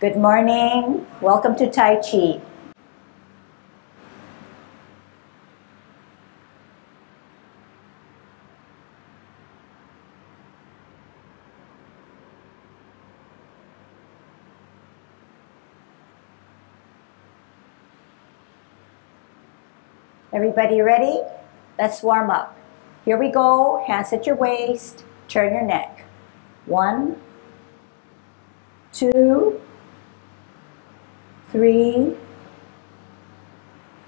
Good morning. Welcome to Tai Chi. Everybody ready? Let's warm up. Here we go. Hands at your waist. Turn your neck. 1, 2, 3,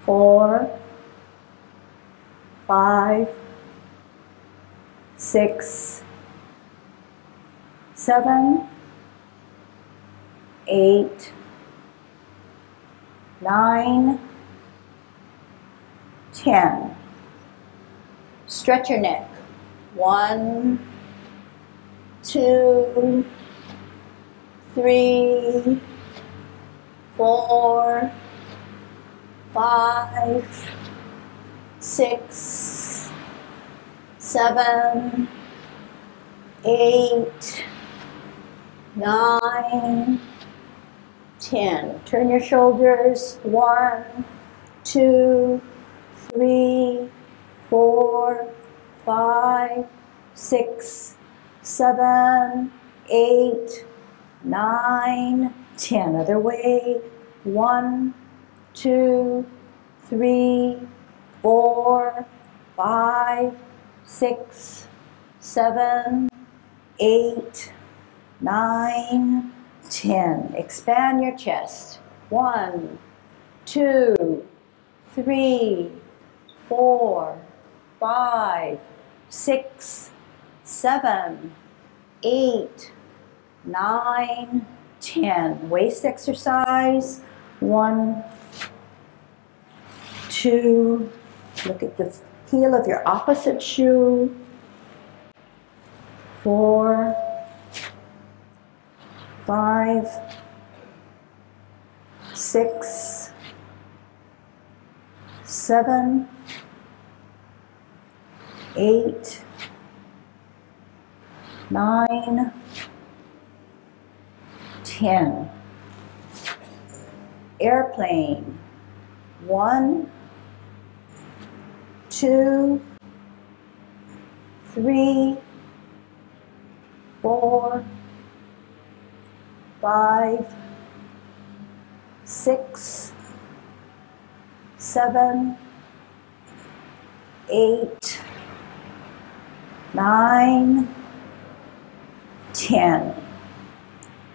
4, 5, 6, 7, 8, 9, 10. Stretch your neck. 1, 2, 3, 4, 5, 6, 7, 8, 9, 10. Turn your shoulders. 1, 2, 3, 4, 5, 6, 7, 8, 9, 10. Other way. 1, 2, 3, 4, 5, 6, 7, 8, 9, 10. Expand your chest. 1, 2, 3, 4, 5, 6, 7, 8, 9, 10. Waist exercise. 1, 2. Look at the heel of your opposite shoe. 4, 5, 6, 7, 8, 9, 10. Airplane. 1, 2, 3, 4, 5, 6, 7, 8, 9, 10.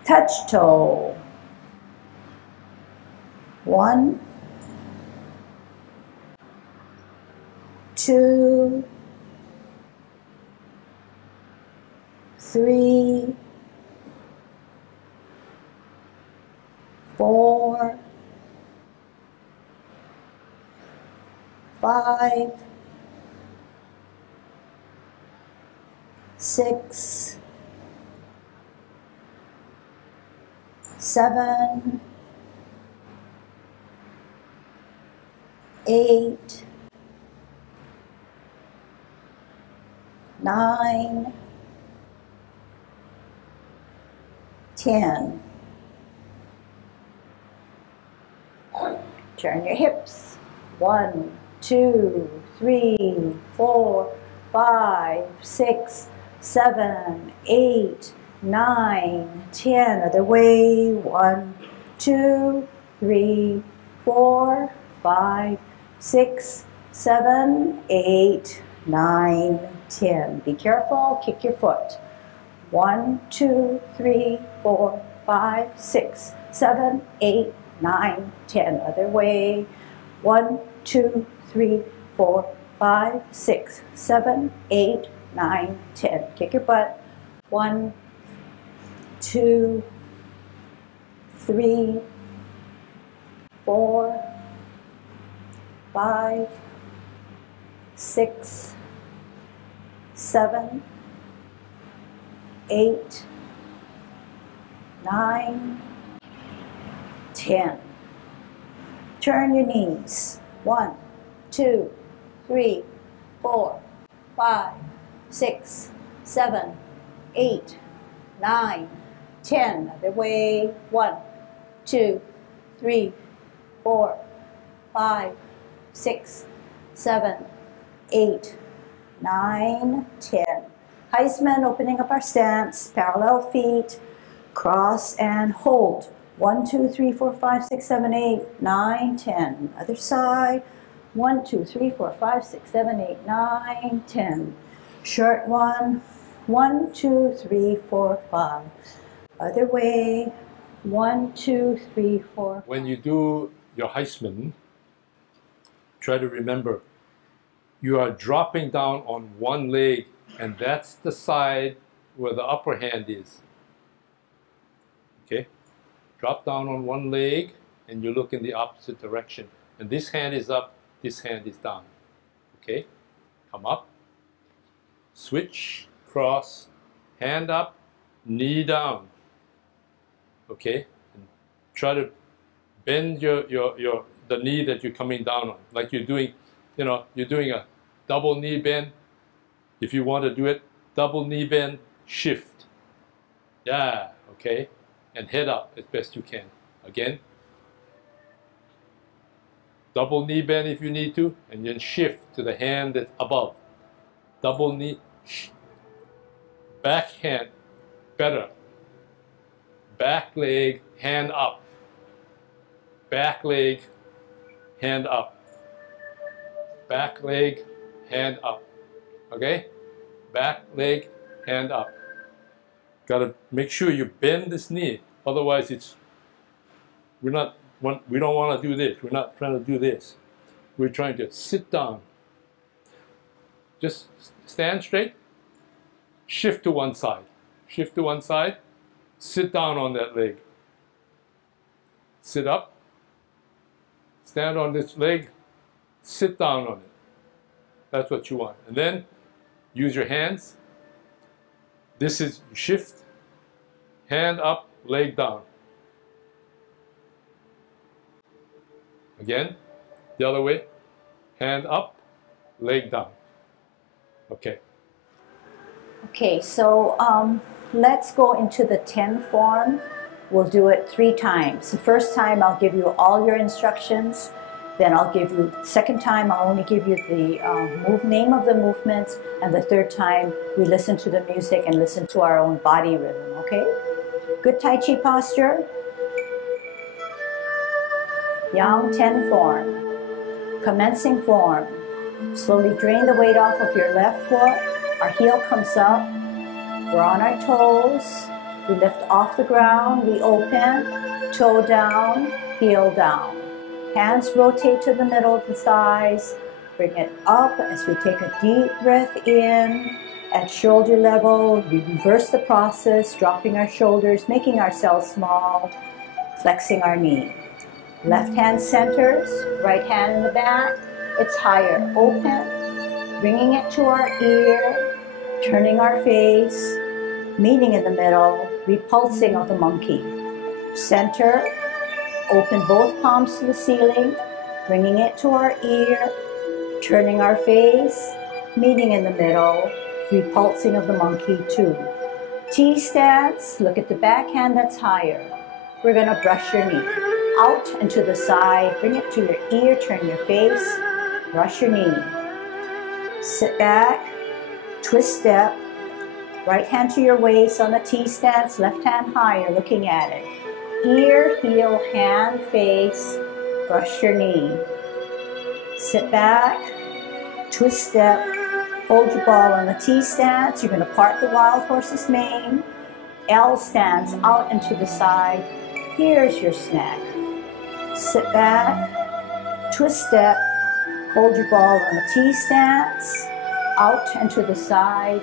Touch toe. 1, 2, 3, 4, 5, 6, 7, 8, 9, 10. Turn your hips. 1, 2, 3, 4, 5, 6, 7, 8, 9, 10. Other way. 1, 2, 3, 4, 5, 6, 7, 8, 9, 10. Be careful. Kick your foot. 1, 2, 3, 4, 5, 6, 7, 8, 9, 10. Other way. 1, 2, 3, 4, 5, 6, 7, 8, 9, 10. Kick your butt. 1, 2, 3, 4, 5, 6, 7, 8, 9, 10. Turn your knees. 1, 2, 3, 4, 5, 6, 7, 8, 9, 10. Other way. 1, 2, 3, 4, 5, 6, 7, 8, 9, 10. Heisman, opening up our stance, parallel feet, cross and hold. 1, 2, 3, 4, 5, 6, 7, 8, 9, 10. Other side. 1, 2, 3, 4, 5, 6, 7, 8, 9, 10. Short one. 1, 2, 3, 4, 5. Other way. 1, 2, 3, 4, 5. When you do your Heisman, try to remember you are dropping down on one leg, and that's the side where the upper hand is. Okay? Drop down on one leg, and you look in the opposite direction. And this hand is up, this hand is down. Okay? Come up. Switch, cross, hand up, knee down. Okay? And try to bend the knee that you're coming down on. Like you're doing, you're doing a double knee bend. If you want to do it, double knee bend, shift. Yeah, okay? And head up as best you can. Again. Double knee bend if you need to, and then shift to the hand that's above. Double knee, back hand, better. Back leg, hand up. Back leg, hand up. Back leg, hand up. Okay? Back leg, hand up. Gotta make sure you bend this knee. Otherwise, we don't want to do this. We're not trying to do this. We're trying to sit down. Just stand straight. Shift to one side. Shift to one side. Sit down on that leg. Sit up. Stand on this leg. Sit down on it. That's what you want. And then use your hands. This is shift. Hand up, leg down. Again, the other way. Hand up, leg down. Okay. Okay, so let's go into the 10 form. We'll do it 3 times. The first time I'll give you all your instructions. Then I'll give you, second time I'll only give you the name of the movements. And the third time we listen to the music and listen to our own body rhythm, okay? Good Tai Chi posture. Yang 10 form. Commencing form. Slowly drain the weight off of your left foot. Our heel comes up. We're on our toes. We lift off the ground. We open. Toe down. Heel down. Hands rotate to the middle of the thighs. Bring it up as we take a deep breath in. At shoulder level, we reverse the process, dropping our shoulders, making ourselves small, flexing our knee. Left hand centers, right hand in the back. It's higher, open, bringing it to our ear, turning our face, meeting in the middle, repulsing of the monkey. Center, open both palms to the ceiling, bringing it to our ear, turning our face, meeting in the middle, repulsing of the monkey too. T stance, look at the back hand that's higher. We're going to brush your knee out and to the side, bring it to your ear, turn your face, brush your knee. Sit back, twist step, right hand to your waist on the T stance, left hand higher, looking at it. Ear, heel, hand, face, brush your knee. Sit back, twist step, hold your ball on the T stance. You're going to part the wild horse's mane. L stance out and to the side. Here's your snack. Sit back, twist step, hold your ball on the T stance, out and to the side.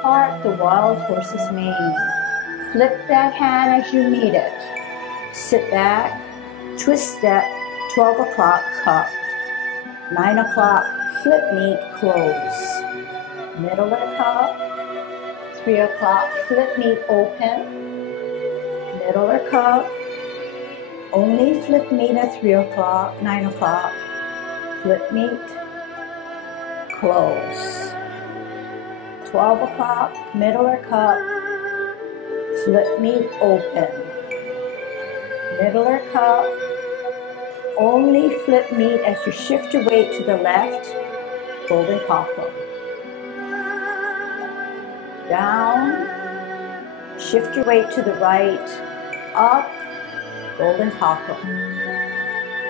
Part the wild horse's mane. Flip that hand as you need it. Sit back, twist step, 12 o'clock cup. 9 o'clock, flip meet, close. Middle of the cup. 3 o'clock, flip meet, open. Middle of the cup. Only flip meet at 3 o'clock, 9 o'clock. Flip meet, close. 12 o'clock, middle of the cup. Flip meet, open. middler cup. Only flip meat as you shift your weight to the left, golden cockerel. Down, shift your weight to the right, up, golden cockerel.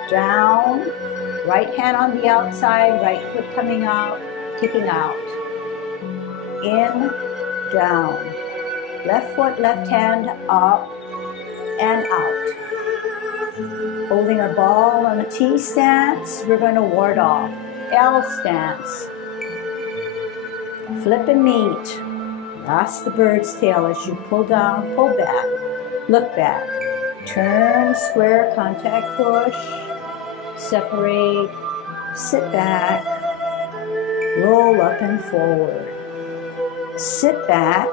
Down, right hand on the outside, right foot coming up, kicking out. In, down. Left foot, left hand, up and out. Holding our ball on a T stance, we're going to ward off. L stance. Flip and meet. Grasp the bird's tail as you pull down, pull back, look back. Turn, square, contact, push, separate, sit back, roll up and forward. Sit back,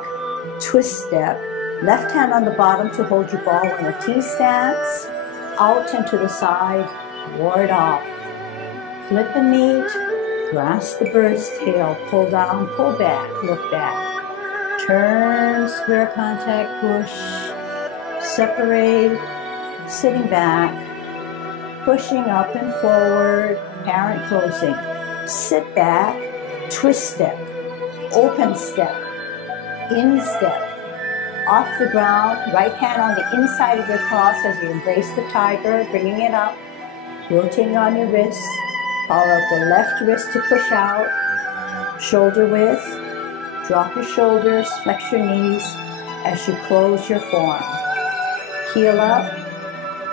twist step, left hand on the bottom to hold your ball in a T stance, out and to the side, ward off. Flip and meet, grasp the bird's tail, pull down, pull back, look back. Turn, square contact, push, separate, sitting back, pushing up and forward, parent closing. Sit back, twist step, open step, in step, off the ground, right hand on the inside of your cross as you embrace the tiger, bringing it up, rotating on your wrist, follow up the left wrist to push out, shoulder width, drop your shoulders, flex your knees as you close your form. Heel up,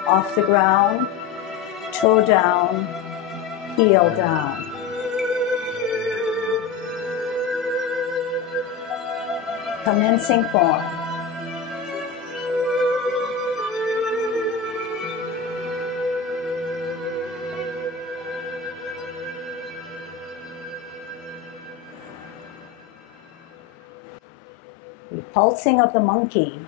off the ground, toe down, heel down. Commencing form. Pulsing of the monkey.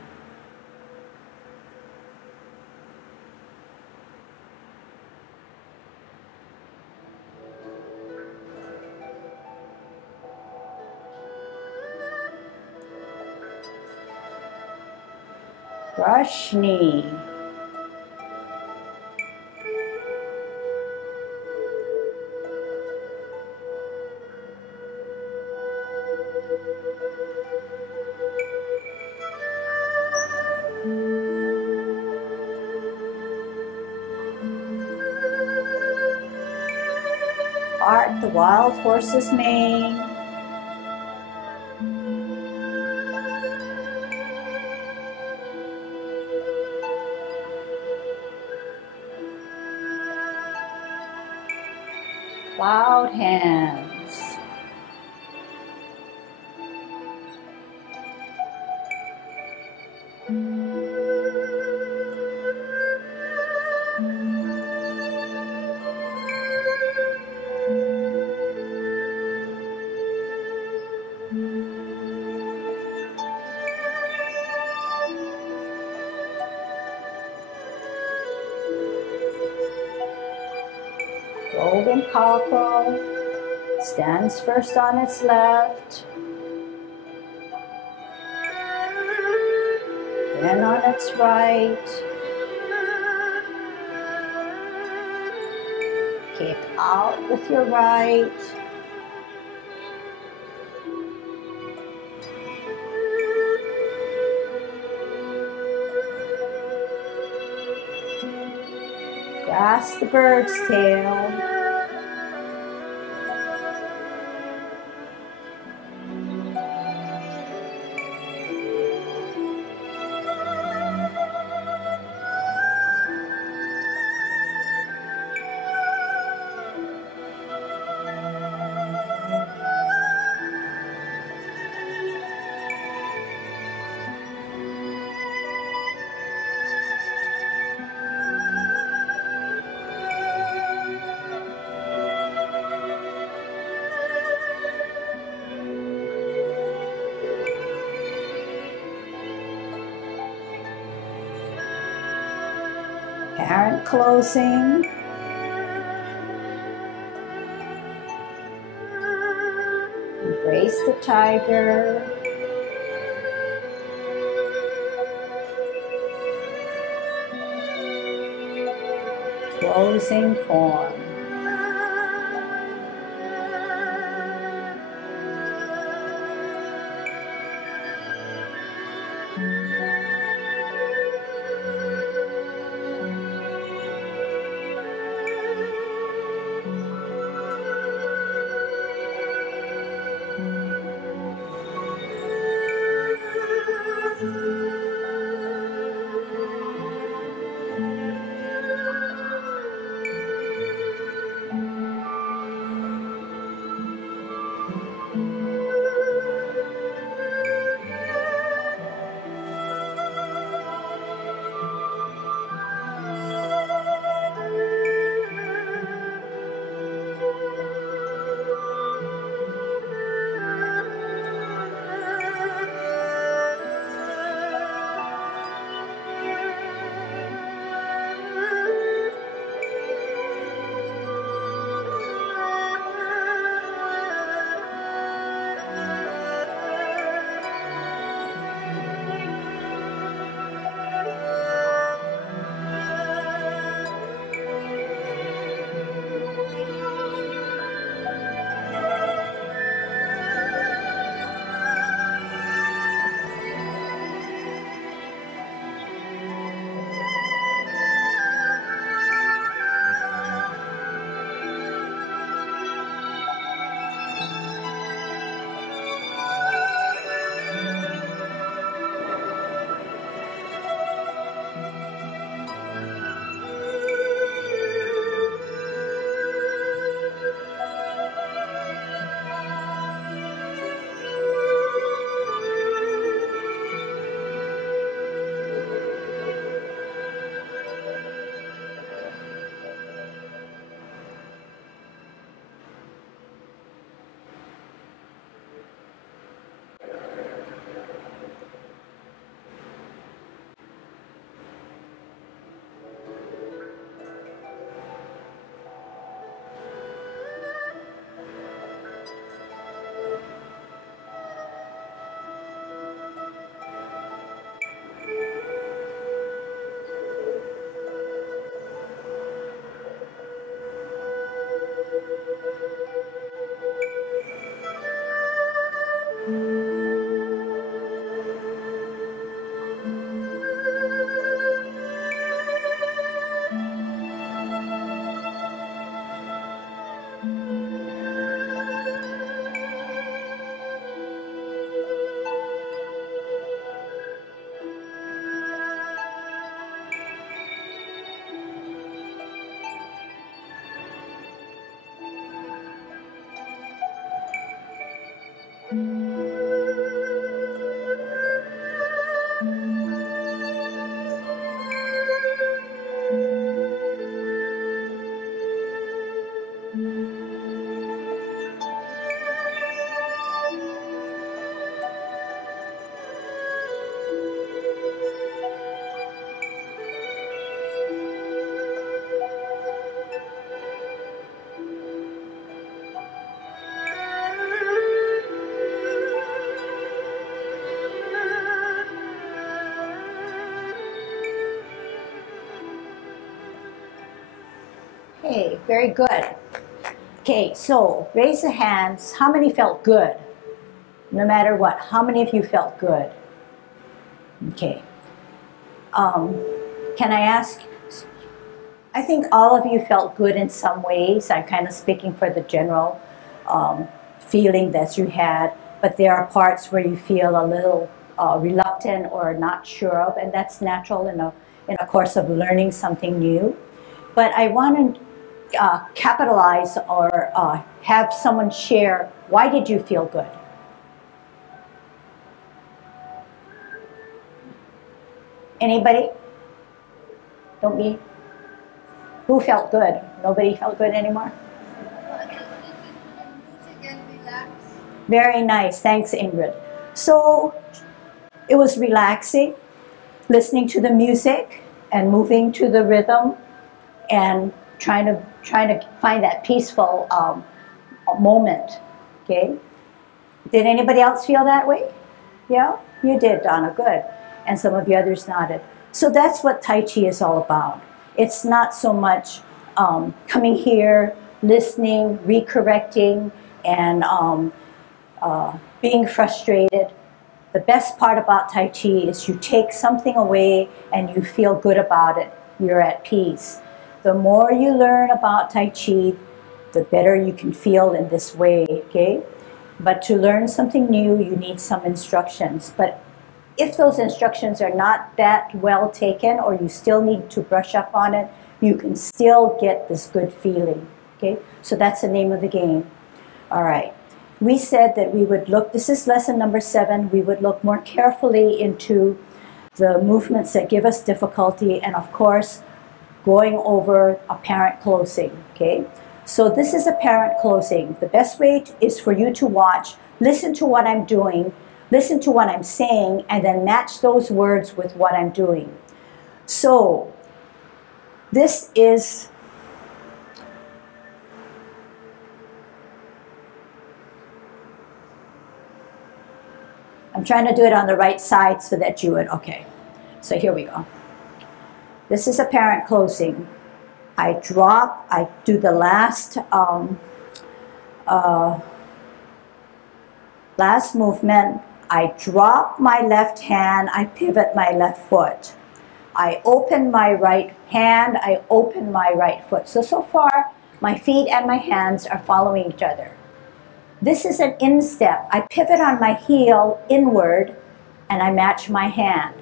Brush knee. Part the wild horse's mane. Cloud hands. Golden cockerel stands first on its left, then on its right. Kick out with your right. Grasp the bird's tail. Parent closing. Embrace the tiger. opposing form. Okay, very good. Okay, so raise the hands. How many felt good? No matter what, how many of you felt good? Okay. Can I ask, I think all of you felt good in some ways. I'm kind of speaking for the general feeling that you had, but there are parts where you feel a little reluctant or not sure of, and that's natural in a course of learning something new. But I want to capitalize or have someone share, why did you feel good? Anybody? Don't be. Who felt good? Nobody felt good anymore? Very nice. Thanks, Ingrid. So it was relaxing, listening to the music and moving to the rhythm and trying to find that peaceful moment. Okay. Did anybody else feel that way? Yeah, you did, Donna. Good. And some of the others nodded. So that's what Tai Chi is all about. It's not so much coming here, listening, recorrecting, and being frustrated. The best part about Tai Chi is you take something away and you feel good about it. You're at peace. The more you learn about Tai Chi, the better you can feel in this way, okay? But to learn something new, you need some instructions. But if those instructions are not that well taken, or you still need to brush up on it, you can still get this good feeling, okay? So that's the name of the game. All right. We said that we would look, this is lesson number 7, we would look more carefully into the movements that give us difficulty, and of course, going over apparent closing, okay? So this is apparent closing. The best way is for you to watch, listen to what I'm doing, listen to what I'm saying, and then match those words with what I'm doing. So this is, I'm trying to do it on the right side so that you would, okay. So here we go. This is apparent closing. I drop, I do the last movement. I drop my left hand, I pivot my left foot. I open my right hand, I open my right foot. So far, my feet and my hands are following each other. This is an instep. I pivot on my heel inward and I match my hand.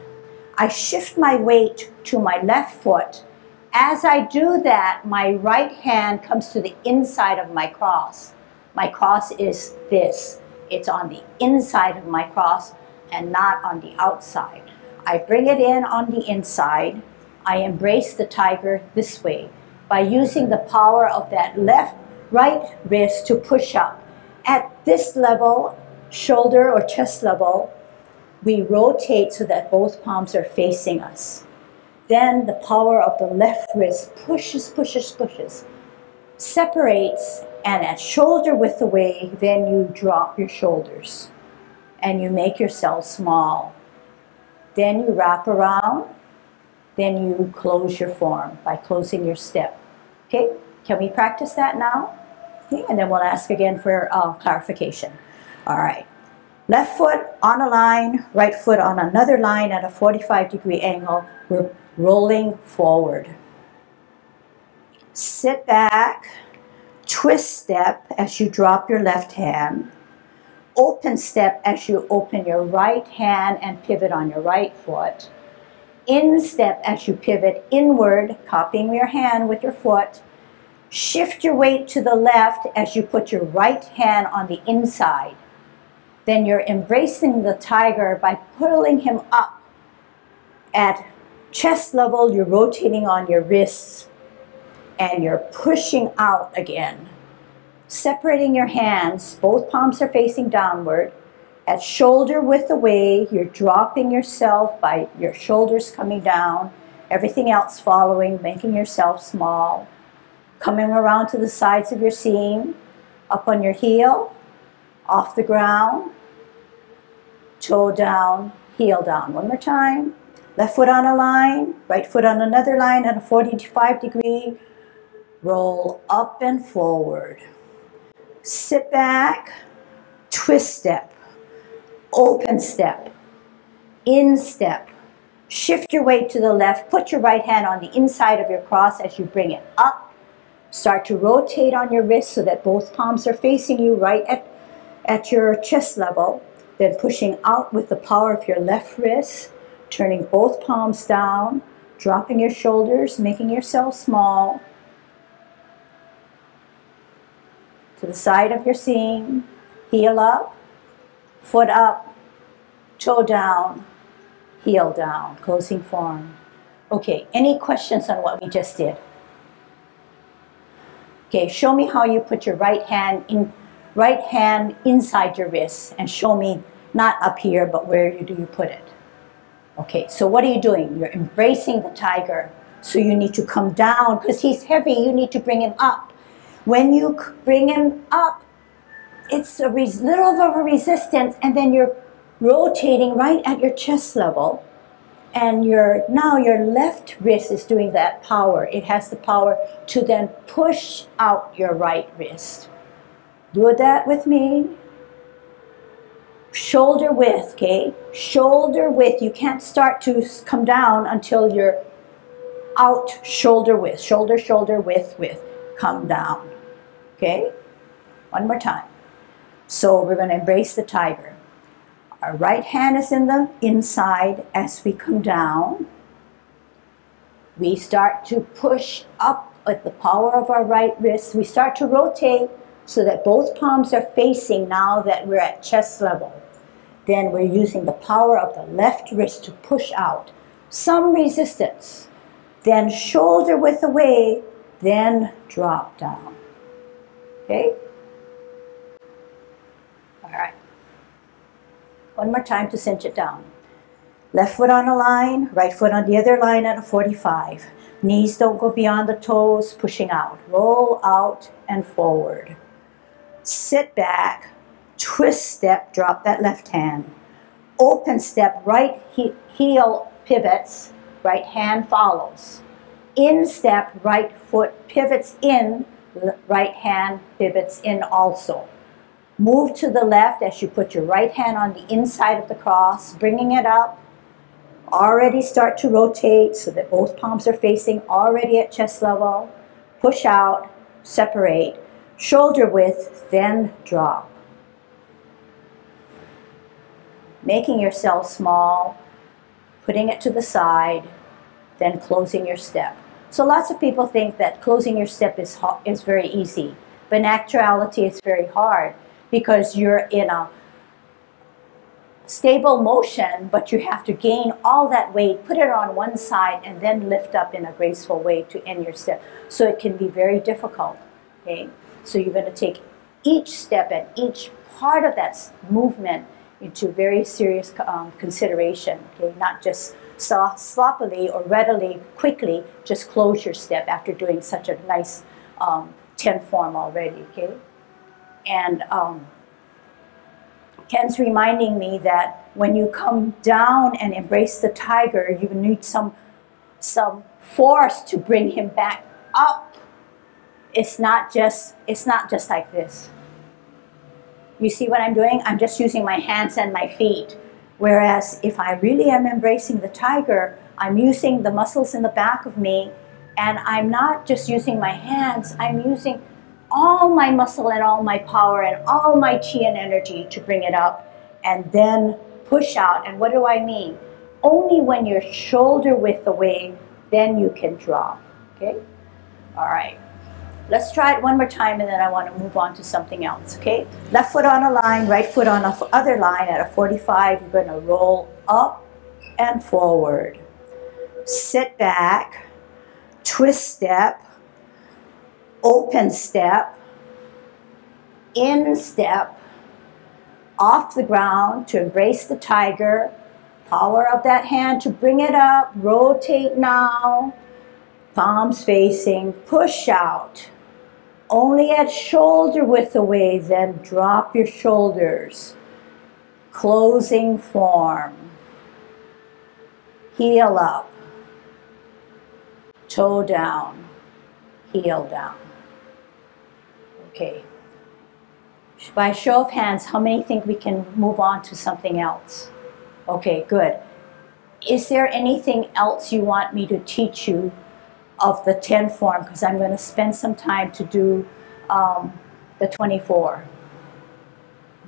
I shift my weight to my left foot. As I do that, my right hand comes to the inside of my cross. My cross is this. It's on the inside of my cross and not on the outside. I bring it in on the inside. I embrace the tiger this way by using the power of that right wrist to push up. At this level, shoulder or chest level, we rotate so that both palms are facing us. Then the power of the left wrist pushes, pushes, pushes, separates, and at shoulder width away, then you drop your shoulders and you make yourself small. Then you wrap around, then you close your form by closing your step. Okay, can we practice that now? Okay, and then we'll ask again for clarification. All right, left foot on a line, right foot on another line at a 45-degree angle. We're rolling forward. Sit back, twist step as you drop your left hand. Open step as you open your right hand and pivot on your right foot. Instep as you pivot inward, copying your hand with your foot. Shift your weight to the left as you put your right hand on the inside. Then you're embracing the tiger by pulling him up. At chest level, you're rotating on your wrists and you're pushing out again. Separating your hands, both palms are facing downward. At shoulder width away, you're dropping yourself by your shoulders coming down, everything else following, making yourself small. Coming around to the sides of your seam, up on your heel, off the ground, toe down, heel down. One more time. Left foot on a line, right foot on another line at a 45-degree. Roll up and forward. Sit back, twist step, open step, instep. Shift your weight to the left. Put your right hand on the inside of your cross as you bring it up. Start to rotate on your wrist so that both palms are facing you right at your chest level. Then pushing out with the power of your left wrist, turning both palms down, dropping your shoulders, making yourself small. To the side of your seam, heel up, foot up, toe down, heel down, closing form. Okay, any questions on what we just did? Okay, show me how you put your right hand inside your wrist, and show me not up here, but where do you put it? Okay, so what are you doing? You're embracing the tiger. So you need to come down because he's heavy. You need to bring him up. When you bring him up, it's a little of a resistance, and then you're rotating right at your chest level. And now your left wrist is doing that power. It has the power to then push out your right wrist. Do that with me. Shoulder width, okay? Shoulder width. You can't start to come down until you're out shoulder width. Shoulder, shoulder, width, width. Come down, okay? One more time. So we're going to embrace the tiger. Our right hand is in the inside as we come down. We start to push up with the power of our right wrist. We start to rotate so that both palms are facing now that we're at chest level. Then we're using the power of the left wrist to push out. Some resistance. Then shoulder width away, then drop down. Okay? All right. One more time to cinch it down. Left foot on a line, right foot on the other line at a 45. Knees don't go beyond the toes, pushing out. Roll out and forward. Sit back, twist step, drop that left hand. Open step, right heel pivots, right hand follows. In step, right foot pivots in, right hand pivots in also. Move to the left as you put your right hand on the inside of the cross, bringing it up. Already start to rotate so that both palms are facing, already at chest level. Push out, separate, shoulder width, then drop. Making yourself small, putting it to the side, then closing your step. So lots of people think that closing your step is very easy, but in actuality it's very hard because you're in a stable motion, but you have to gain all that weight, put it on one side, and then lift up in a graceful way to end your step. So it can be very difficult, okay? So you're going to take each step and each part of that movement into very serious consideration, okay? Not just sloppily or readily, quickly, just close your step after doing such a nice 10 form already, okay? And Ken's reminding me that when you come down and embrace the tiger, you need some force to bring him back up. It's not just like this. You see what I'm doing? I'm just using my hands and my feet. Whereas if I really am embracing the tiger, I'm using the muscles in the back of me, and I'm not just using my hands, I'm using all my muscle and all my power and all my chi and energy to bring it up and then push out. And what do I mean? Only when you're shoulder width away, then you can drop, okay? All right. Let's try it one more time, and then I want to move on to something else, okay? Left foot on a line, right foot on the other line at a 45. You're going to roll up and forward. Sit back, twist step, open step, in step, off the ground to embrace the tiger. Power of that hand to bring it up. Rotate now. Palms facing, push out. Only at shoulder width away, then drop your shoulders. Closing form. Heel up. Toe down. Heel down. Okay. By show of hands, how many think we can move on to something else? Okay, good. Is there anything else you want me to teach you of the 10 form? Because I'm going to spend some time to do the 24.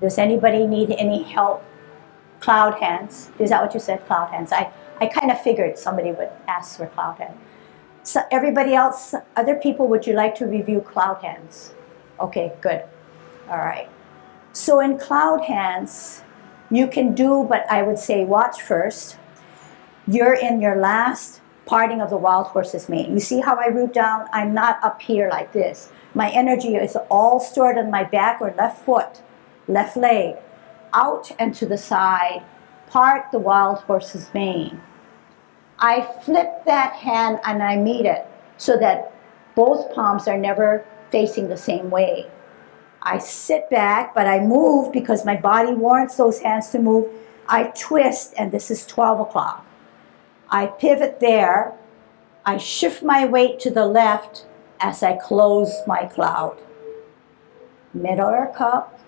Does anybody need any help? Cloud hands. Is that what you said, cloud hands? I kind of figured somebody would ask for cloud hands. So everybody else, other people, would you like to review cloud hands? Okay, good. All right. So in cloud hands, you can do, but I would say watch first. You're in your last parting of the wild horse's mane. You see how I root down? I'm not up here like this. My energy is all stored on my back or left foot, left leg, out and to the side, part the wild horse's mane. I flip that hand and I meet it so that both palms are never facing the same way. I sit back, but I move because my body warrants those hands to move. I twist, and this is 12 o'clock. I pivot there. I shift my weight to the left as I close my cloud. Middle cup.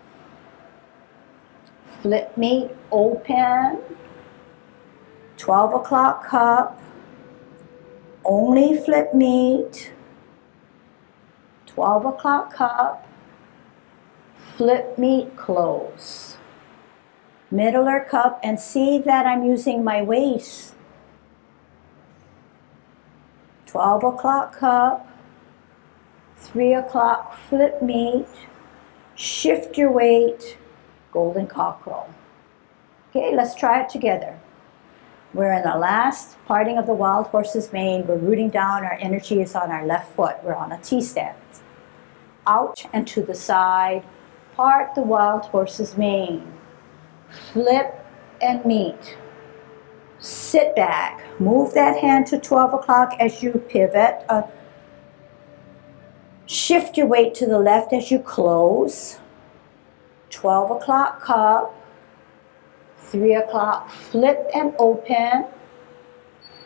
Flip meat, open. 12 o'clock cup. Only flip meat. 12 o'clock cup. Flip meat, close. Middler cup, and see that I'm using my waist. 12 o'clock cup. 3 o'clock flip meat. Shift your weight, golden cockerel. Okay, let's try it together. We're in the last parting of the wild horse's mane. We're rooting down. Our energy is on our left foot. We're on a T-stance. Out and to the side. Part the wild horse's mane. Flip and meet. Sit back. Move that hand to 12 o'clock as you pivot. Shift your weight to the left as you close. 12 o'clock cup. 3 o'clock flip and open.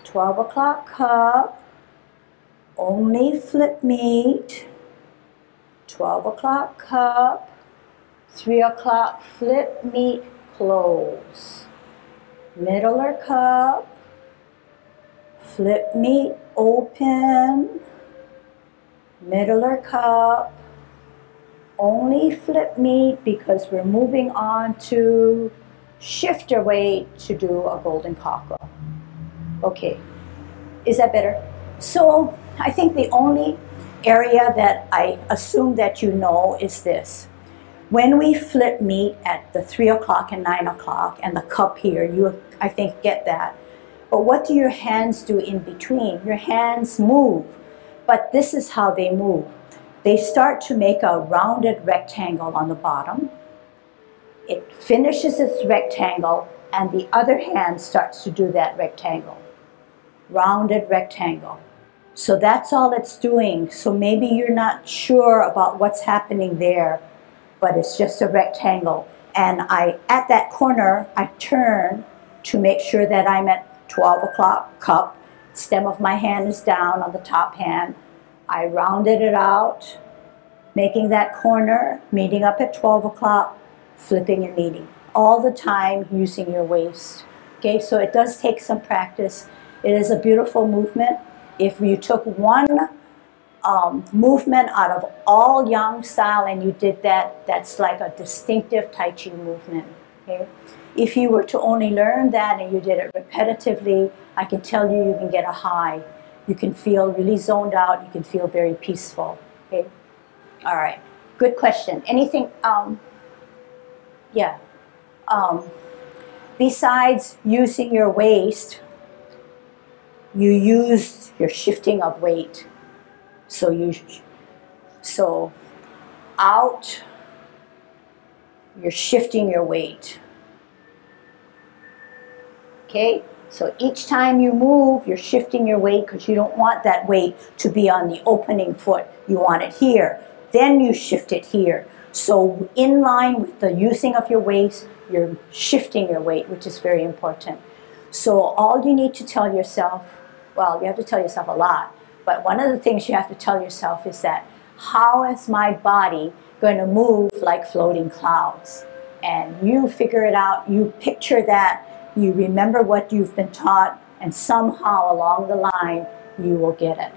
12 o'clock cup. Only flip meat. 12 o'clock cup. 3 o'clock flip meat, close. Middler cup. Flip meat, open. Middler cup. Only flip meat because we're moving on to shift your weight to do a golden cockerel. Okay, is that better? So I think the only area that I assume that you know is this. When we flip meat at the 3 o'clock and 9 o'clock and the cup here, you, I think, get that. But what do your hands do in between? Your hands move, but this is how they move. They start to make a rounded rectangle on the bottom. It finishes its rectangle, and the other hand starts to do that rectangle. Rounded rectangle. So that's all it's doing. So maybe you're not sure about what's happening there, but it's just a rectangle. And at that corner, I turn to make sure that I'm at 12 o'clock cup. Stem of my hand is down on the top hand. I rounded it out, making that corner, meeting up at 12 o'clock, flipping and meeting. All the time using your waist. Okay, so it does take some practice. It is a beautiful movement. If you took one movement out of all Yang style and you did that, that's like a distinctive Tai Chi movement. Okay? If you were to only learn that and you did it repetitively, I can tell you, you can get a high. You can feel really zoned out. You can feel very peaceful. Okay? All right. Good question. Anything? Yeah. Besides using your waist, you use your shifting of weight. So out, you're shifting your weight. Okay? So each time you move, you're shifting your weight because you don't want that weight to be on the opening foot. You want it here. Then you shift it here. So in line with the using of your waist, you're shifting your weight, which is very important. So all you need to tell yourself, well, you have to tell yourself a lot, but one of the things you have to tell yourself is that, how is my body going to move like floating clouds? And you figure it out, you picture that, you remember what you've been taught, and somehow along the line, you will get it.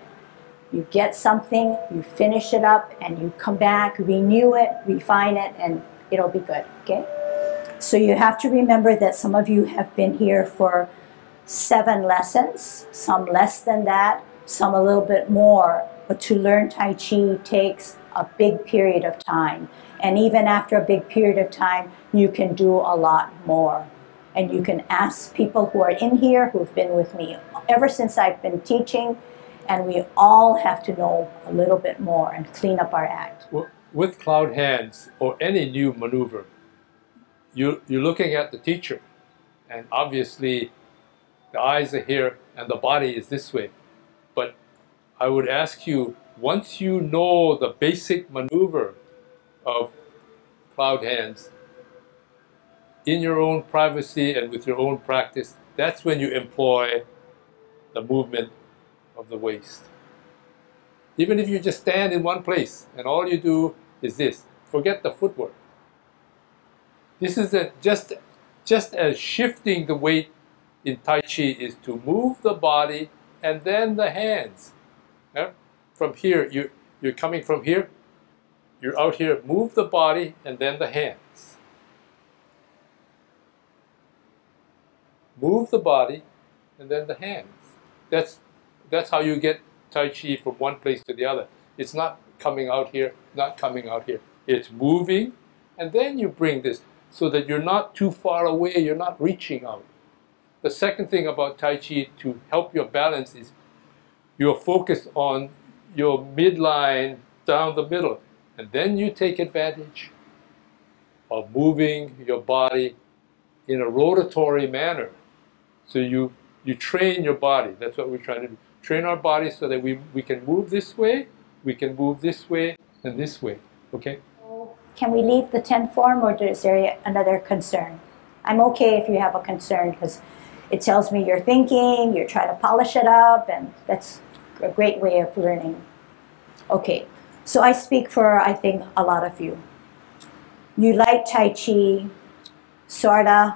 You get something, you finish it up, and you come back, renew it, refine it, and it'll be good, okay? So you have to remember that some of you have been here for 7 lessons, some less than that, some a little bit more. But to learn Tai Chi takes a big period of time. And even after a big period of time, you can do a lot more. And you can ask people who are in here, who've been with me ever since I've been teaching, and we all have to know a little bit more and clean up our act. With cloud hands or any new maneuver, you're looking at the teacher, and obviously the eyes are here and the body is this way. But I would ask you, once you know the basic maneuver of cloud hands, in your own privacy and with your own practice, that's when you employ the movement of the waist. Even if you just stand in one place and all you do is this, forget the footwork. This is just as shifting the weight in Tai Chi is to move the body and then the hands. Yeah? From here, you're coming from here, you're out here, move the body and then the hands. Move the body and then the hands. That's how you get Tai Chi from one place to the other. It's not coming out here, not coming out here. It's moving, and then you bring this so that you're not too far away, you're not reaching out. The second thing about Tai Chi to help your balance is you're focused on your midline down the middle, and then you take advantage of moving your body in a rotatory manner. So you train your body. That's what we're trying to do. Train our body so that we can move this way, we can move this way, and this way. Okay? Can we leave the 10 form, or is there another concern? I'm okay if you have a concern, because it tells me you're thinking, you're trying to polish it up, and that's a great way of learning. Okay, so I speak for, I think, a lot of you. You like Tai Chi, sorta,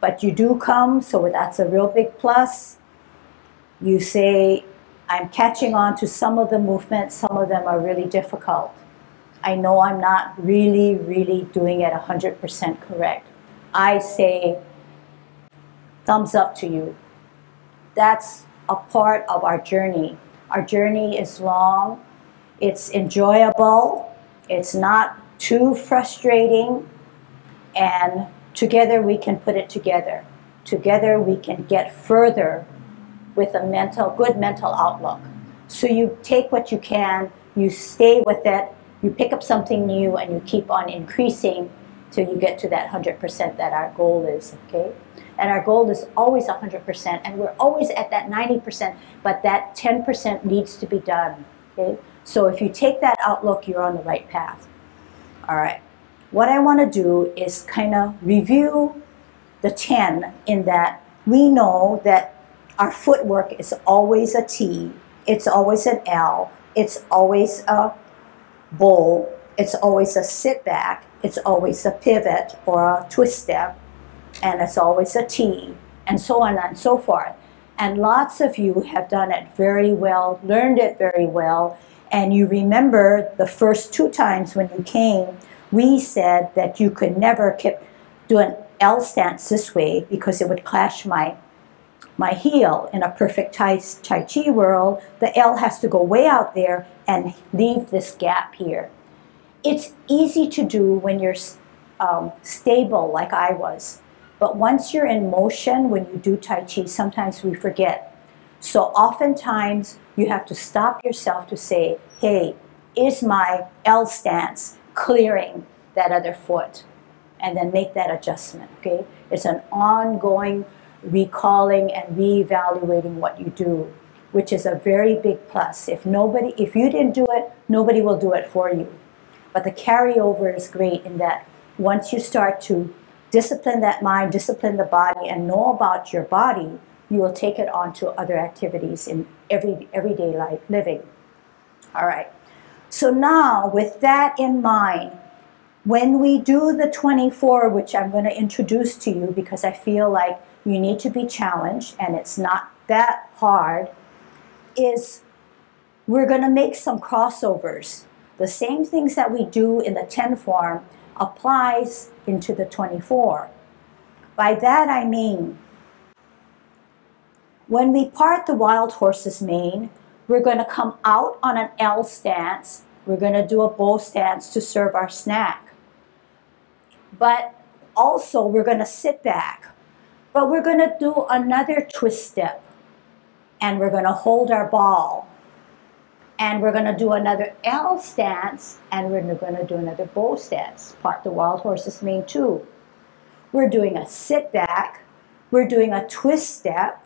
but you do come, so that's a real big plus. You say, I'm catching on to some of the movements, some of them are really difficult. I know I'm not really doing it 100% correct. I say, thumbs up to you. That's a part of our journey. Our journey is long, it's enjoyable, it's not too frustrating, and together we can put it together. Together we can get further with a good mental outlook. So you take what you can, you stay with it, you pick up something new, and you keep on increasing till you get to that 100% that our goal is, okay? And our goal is always 100%, and we're always at that 90%, but that 10% needs to be done, okay? So if you take that outlook, you're on the right path. All right. What I want to do is kind of review the 10 in that we know that our footwork is always a T, it's always an L, it's always a bowl, it's always a sit back, it's always a pivot or a twist step, and it's always a T, and so on and so forth. And lots of you have done it very well, learned it very well, and you remember the first 2 times when you came, we said that you could never do an L stance this way because it would clash my heel. In a perfect Tai Chi world, the L has to go way out there and leave this gap here. It's easy to do when you're stable like I was. But once you're in motion, when you do Tai Chi, sometimes we forget. So oftentimes you have to stop yourself to say, hey, is my L stance clearing that other foot? And then make that adjustment, okay? It's an ongoing recalling and reevaluating what you do, which is a very big plus. If you didn't do it, nobody will do it for you. But the carryover is great in that once you start to discipline that mind, discipline the body, and know about your body, you will take it on to other activities in everyday life living. All right. So now, with that in mind, when we do the 24, which I'm going to introduce to you because I feel like you need to be challenged and it's not that hard, is we're going to make some crossovers. The same things that we do in the 10 form applies into the 24. By that I mean, when we part the wild horse's mane, we're going to come out on an L stance. We're going to do a bow stance to serve our snack. But also we're going to sit back. But we're going to do another twist step. And we're going to hold our ball. And we're going to do another L stance. And we're going to do another bow stance. Part the wild horse's mane too. We're doing a sit back. We're doing a twist step.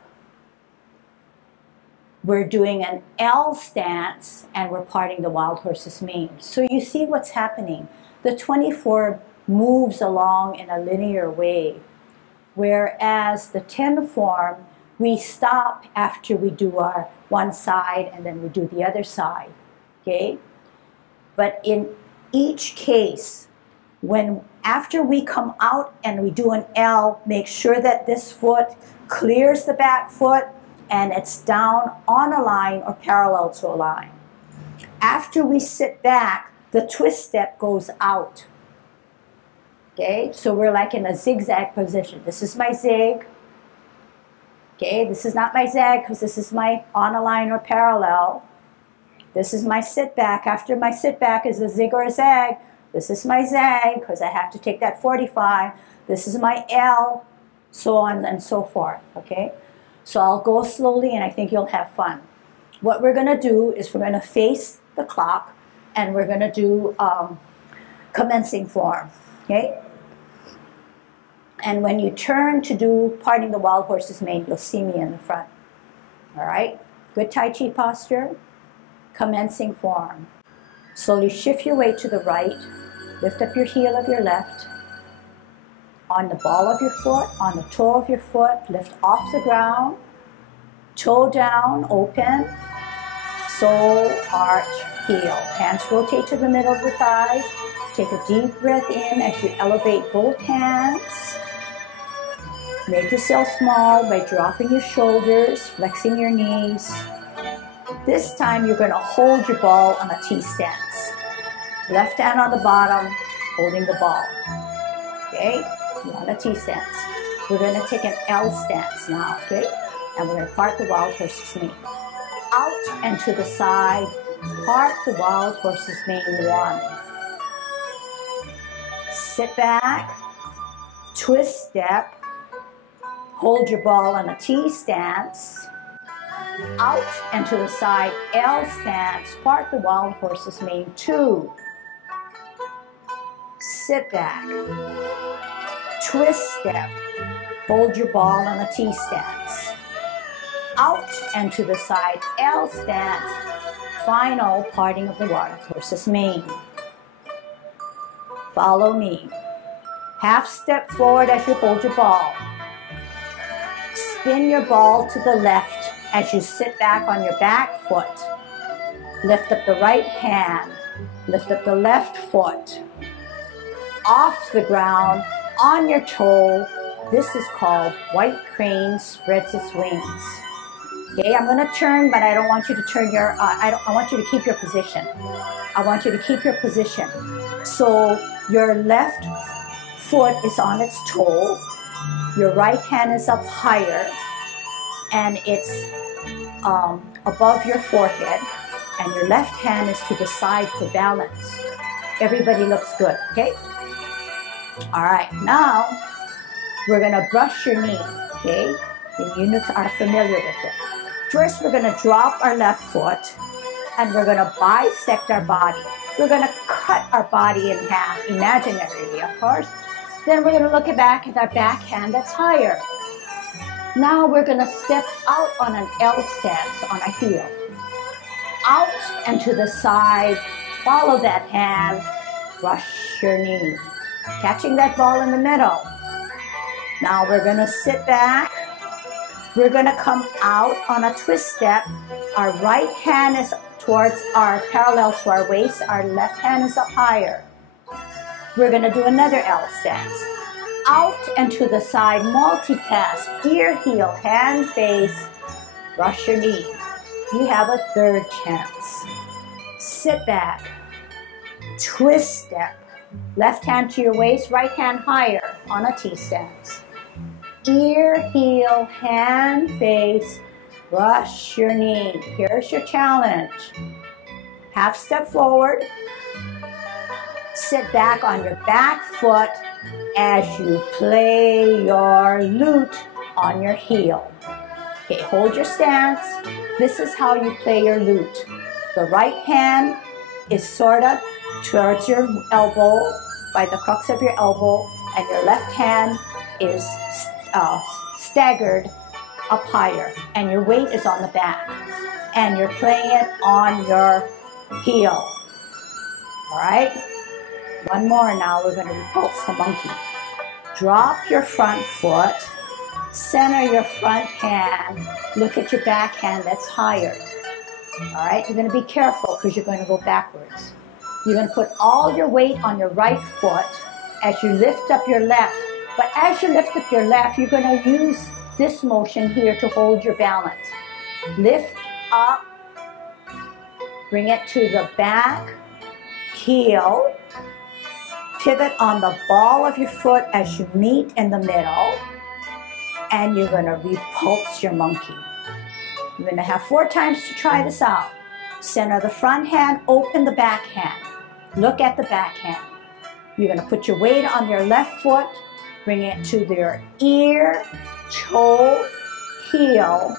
We're doing an L stance. And we're parting the wild horse's mane. So you see what's happening. The 24 moves along in a linear way. Whereas the 10 form, we stop after we do our one side and then we do the other side, okay? But in each case, after we come out and we do an L, make sure that this foot clears the back foot and it's down on a line or parallel to a line. After we sit back, the twist step goes out. Okay, so we're like in a zigzag position. This is my zig. Okay, this is not my zag because this is my on a line or parallel. This is my sit back. After my sit back is a zig or a zag. This is my zag because I have to take that 45. This is my L, so on and so forth. Okay, so I'll go slowly and I think you'll have fun. What we're going to do is we're going to face the clock and we're going to do commencing form. Okay. And when you turn to do parting the wild horse's mane, you'll see me in the front. All right? Good Tai Chi posture. Commencing form. Slowly shift your weight to the right. Lift up your heel of your left. On the ball of your foot, on the toe of your foot, lift off the ground. Toe down, open. Sole, arch, heel. Hands rotate to the middle of the thighs. Take a deep breath in as you elevate both hands. Make yourself small by dropping your shoulders, flexing your knees. This time you're going to hold your ball on a T stance. Left hand on the bottom, holding the ball. Okay? You're on a T stance. We're going to take an L stance now, okay? And we're going to part the wild horse's mane. Out and to the side, part the wild horse's mane 1. Sit back, twist step, hold your ball on a T stance, out and to the side, L stance, part the wild horse's mane 2. Sit back, twist step, hold your ball on a T stance, out and to the side, L stance, final parting of the wild horse's mane. Follow me. Half step forward as you hold your ball. Spin your ball to the left as you sit back on your back foot. Lift up the right hand. Lift up the left foot. Off the ground, on your toe. This is called white crane spreads its wings. Okay, I'm going to turn, but I don't want you to turn your, I want you to keep your position. I want you to keep your position. So your left foot is on its toe. Your right hand is up higher and it's above your forehead, and your left hand is to the side for balance. Everybody looks good, okay? All right, now we're gonna brush your knee, okay? The eunuchs are familiar with it. First, we're gonna drop our left foot and we're gonna bisect our body. We're gonna cut our body in half, imaginarily, of course. Then we're gonna look back at our back hand that's higher. Now we're gonna step out on an L stance on a heel. Out and to the side, follow that hand, brush your knee. Catching that ball in the middle. Now we're gonna sit back. We're gonna come out on a twist step. Our right hand is towards our parallel to our waist. Our left hand is up higher. We're gonna do another L stance. Out and to the side, multitask, ear, heel, hand, face, brush your knee. You have a third chance. Sit back, twist step, left hand to your waist, right hand higher on a T stance. Ear, heel, hand, face, brush your knee. Here's your challenge. Half step forward, sit back on your back foot as you play your lute on your heel. Okay, hold your stance. This is how you play your lute. The right hand is sort of towards your elbow, by the crux of your elbow, and your left hand is staggered up higher, and your weight is on the back, and you're playing it on your heel. All right? One more now. We're going to repulse the monkey. Drop your front foot, Center your front hand. Look at your back hand that's higher. All right, you're going to be careful because you're going to go backwards. You're going to put all your weight on your right foot as you lift up your left. But as you lift up your left, you're going to use this motion here to hold your balance. Lift up, bring it to the back, heel, pivot on the ball of your foot as you meet in the middle, and you're going to repulse your monkey. You're going to have 4 times to try this out. Center the front hand, open the back hand. Look at the back hand. You're going to put your weight on your left foot, bring it to your ear, toe, heel.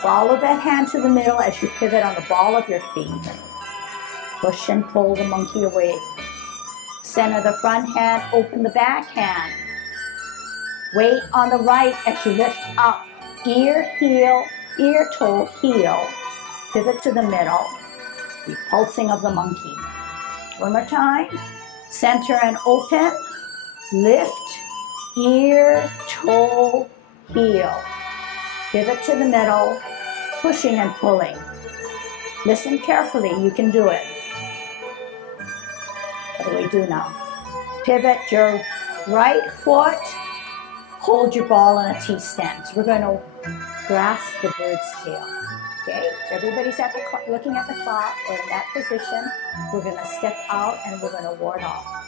Follow that hand to the middle as you pivot on the ball of your feet. Push and pull the monkey away. Center the front hand, open the back hand. Weight on the right as you lift up. Ear, heel, ear, toe, heel. Pivot to the middle. Repulsing of the monkey. One more time. Center and open. Lift, ear, toe, heel. Pivot to the middle. Pushing and pulling. Listen carefully. You can do it. What do we do now? Pivot your right foot. Hold your ball in a T-stance. We're going to grasp the bird's tail. Okay? Everybody's looking at the clock or in that position. We're going to step out and we're going to ward off.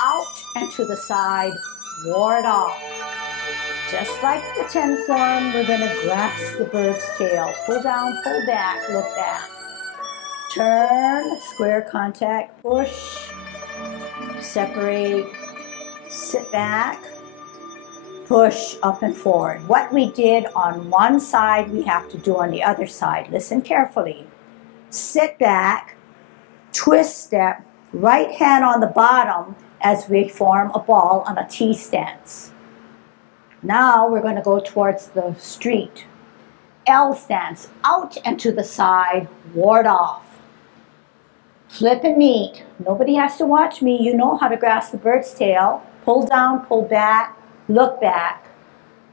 Out and to the side, ward off. Just like the 10 form, we're going to grasp the bird's tail. Pull down, pull back, look back. Turn, square contact, push, separate, sit back, push up and forward. What we did on one side, we have to do on the other side. Listen carefully. Sit back, twist step, right hand on the bottom as we form a ball on a T stance. Now we're going to go towards the street. L stance, out and to the side, ward off. Flip and meet. Nobody has to watch me. You know how to grasp the bird's tail. Pull down, pull back, look back.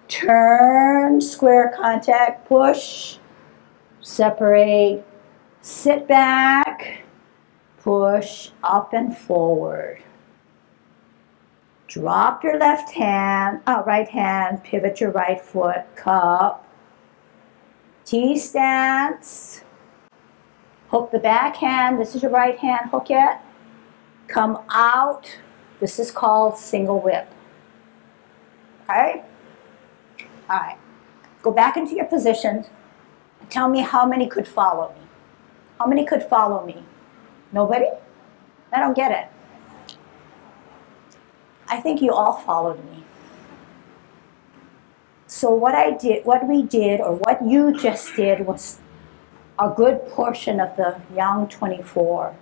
Turn, square contact, push, separate, sit back, push, up and forward. Drop your left hand, right hand, pivot your right foot, cup, T-stance, hook the back hand, this is your right hand, hook it, come out, this is called single whip. Okay? All right, go back into your positions, tell me how many could follow me. How many could follow me? Nobody? I don't get it. I think you all followed me. So what we did, or what you just did, was a good portion of the Yang 24.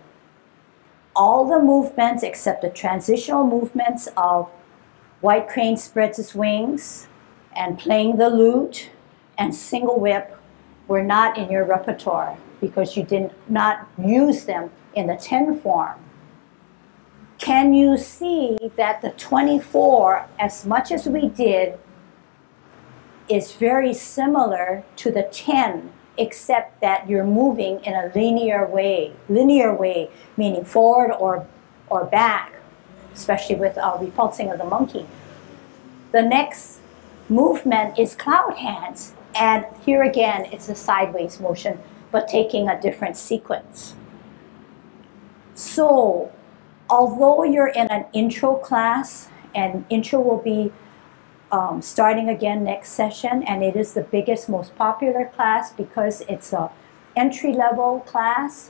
All the movements except the transitional movements of white crane spreads his wings and playing the lute and single whip were not in your repertoire because you did not use them in the 10 form. Can you see that the 24, as much as we did, is very similar to the 10, except that you're moving in a linear way, meaning forward or back, especially with repulsing of the monkey. The next movement is cloud hands, and here again, it's a sideways motion, but taking a different sequence. So, although you're in an intro class, and intro will be starting again next session, and it is the biggest, most popular class because it's a entry-level class,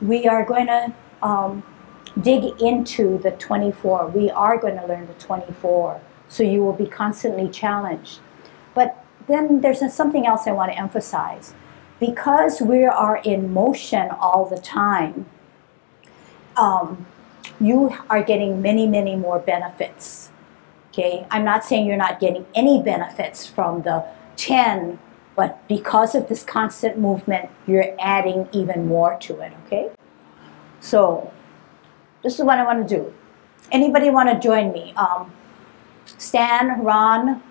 we are going to dig into the 24. We are going to learn the 24, so you will be constantly challenged. But then there's something else I want to emphasize. Because we are in motion all the time, you are getting many, many more benefits. Okay, I'm not saying you're not getting any benefits from the 10, but because of this constant movement, you're adding even more to it, okay? So, this is what I want to do. Anybody want to join me? Stan, Ron,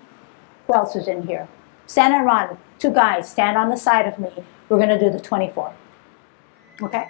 Who else is in here? Stand and run. 2 guys, stand on the side of me. We're going to do the 24. Okay?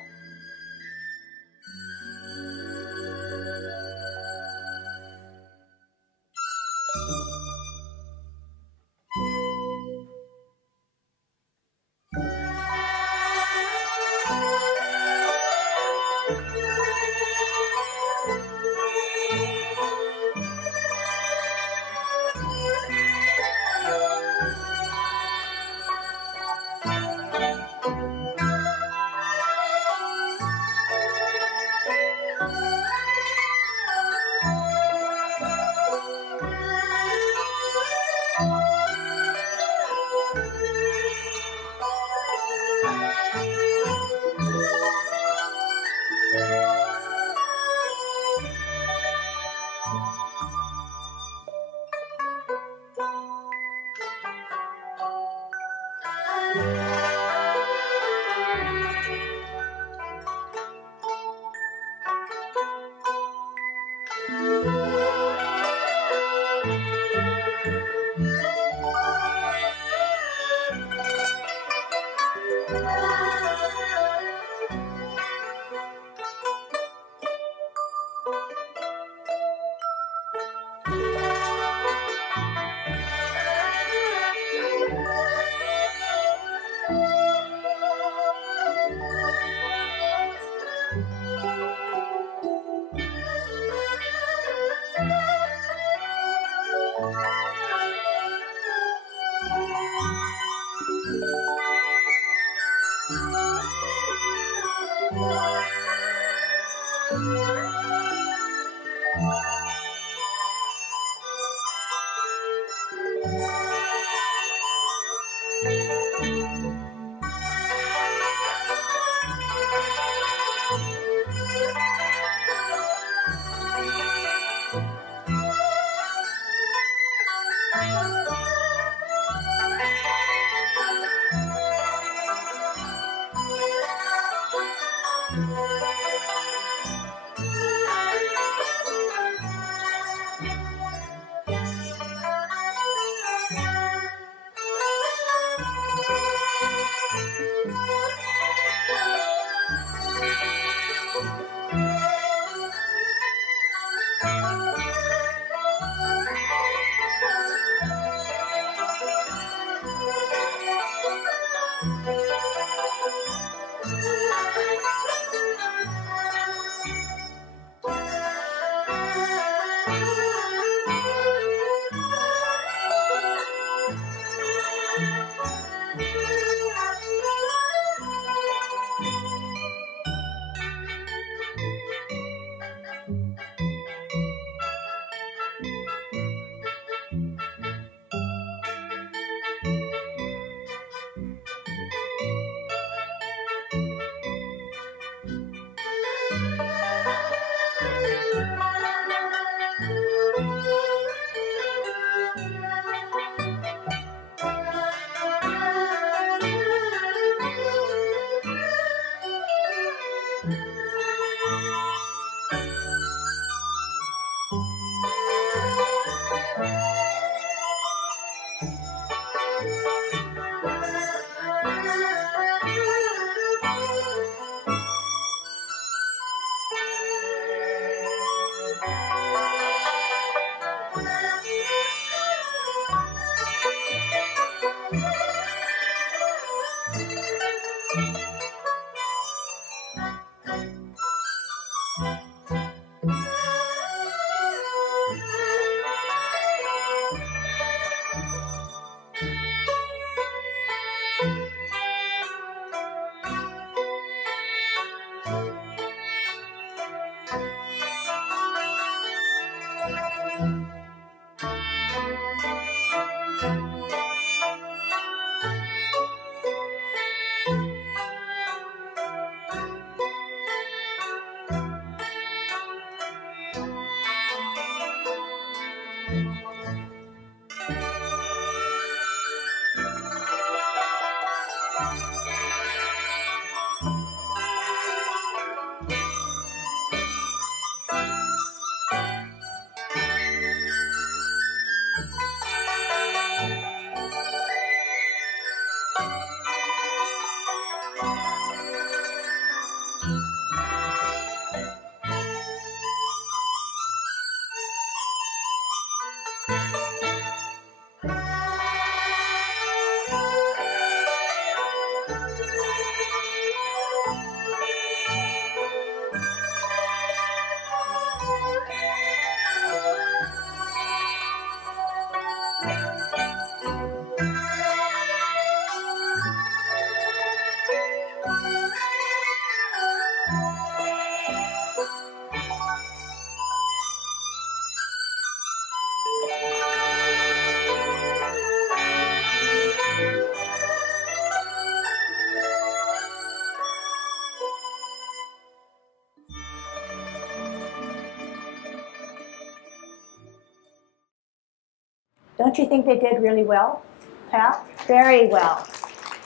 Don't you think they did really well, Pat? Very well.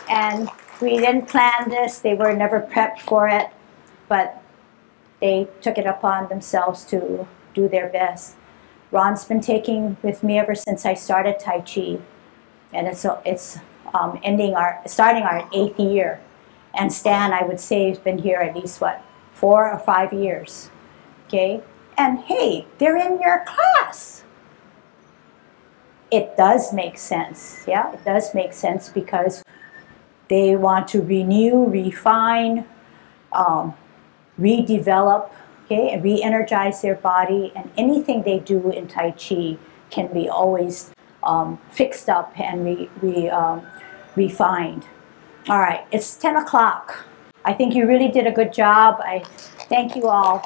And we didn't plan this. They were never prepped for it, but they took it upon themselves to do their best. Ron's been taking with me ever since I started Tai Chi, and it's starting our 8th year. And Stan, I would say, has been here at least, what, 4 or 5 years, okay? And hey, they're in your class. It does make sense, yeah? It does make sense because they want to renew, refine, redevelop, okay, and re-energize their body, and anything they do in Tai Chi can be always fixed up and refined. All right, it's 10 o'clock. I think you really did a good job. I thank you all